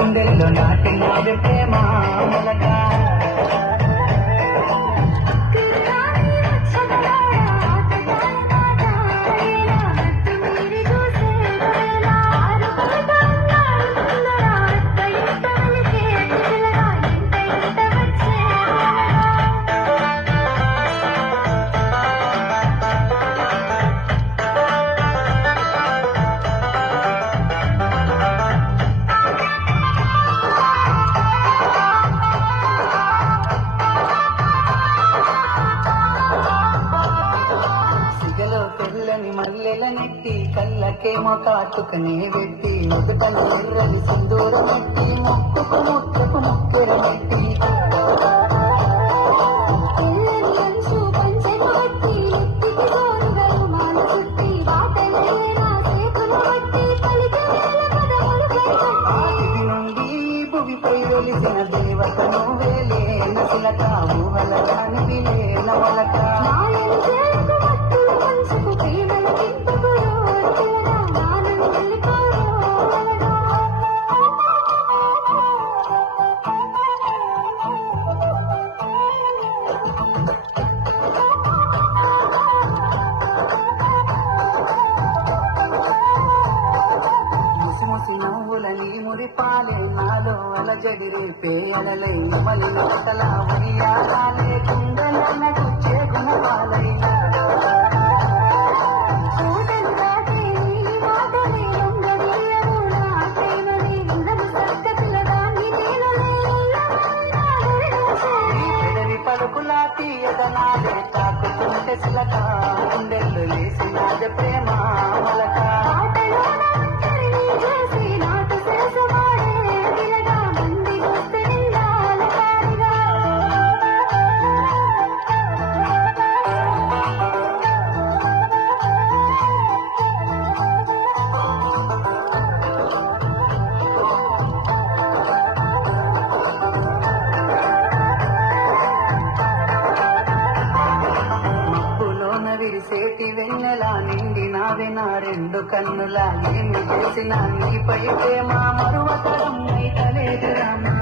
గుండెల్లో నాటినావే ప్రేమ మొలక మల్లెల నెట్టి కళ్ళకేమో కాటుకనే పెట్టి ముదుపని ఎర్రని సింధూరం నెట్టి ముక్కుకు ముక్కకు ముక్కెర నెట్టి ఆది నుండి భువిపై వెలిసిన దేవతను వేలే నసిలక ఊహల కాని నవలక నవ్వులని మురిపాలే నాలో అలజడిరే పేయలలై మలిన కథల వయ్యాలే కుండలన గుచ్చే గుణపాలై పలుకులా తీయదనాలే తాకుతుంటే సిలక గుండెల్లో లేసినాదే ప్రేమ మొలక విరిసేటి వెన్నెలా నిండి నావే నా రెండు కన్నులా ఏమి చేసినా నీపై ప్రేమ మరువతరం అయితలేదు రామా